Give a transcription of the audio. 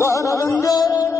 وأنا بندر.